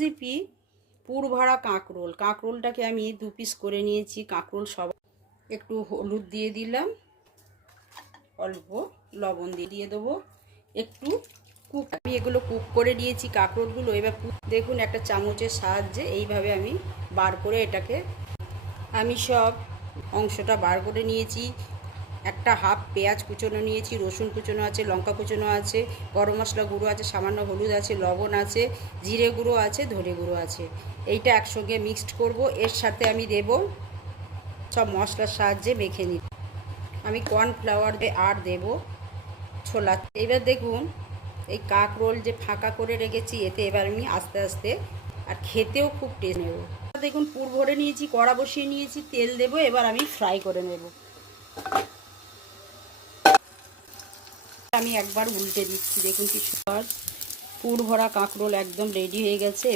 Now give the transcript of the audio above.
Recipe পুর ভরা কাঁকরোল। কাঁকরোলটাকে আমি 2 পিস করে নিয়েছি। কাঁকরোল সব একটু হলুদ দিয়ে দিলাম, অল্প লবণ দিয়ে দেবো, একটু কুক। আমি এগুলো কুক করে নিয়েছি কাঁকরোলগুলো। এবার দেখুন একটা চামচের সাহায্যে এইভাবে আমি বার করে এটাকে আমি সব অংশটা বার করে নিয়েছি। একটা হাফ পেঁয়াজ কুচোনো নিয়েছি, রসুন কুচোনো আছে, লঙ্কা কুচোনো আছে, গরম মশলা গুঁড়ো আছে, সামান্য হলুদ আছে, লবণ আছে, জিরে গুঁড়ো আছে, ধনে গুঁড়ো আছে। এইটা একসঙ্গে মিক্সড করব। এর সাথে আমি দেব সব মশলার সাহায্যে মেখে নিই। আমি কর্নফ্লাওয়ার আর দেব ছোলা। এবার দেখুন এই কাঁকরোল যে ফাঁকা করে রেখেছি, এতে এবার আমি আস্তে আস্তে আর খেতেও খুব টেস্ট নেব। দেখুন পুর ভরে নিয়েছি, কড়া বসিয়ে নিয়েছি, তেল দেব। এবার আমি ফ্রাই করে নেব। আমি একবার উল্টে দিচ্ছি। দেখুন কি সুন্দর পুর ভরা কাঁকরোল একদম রেডি হয়ে গেছে।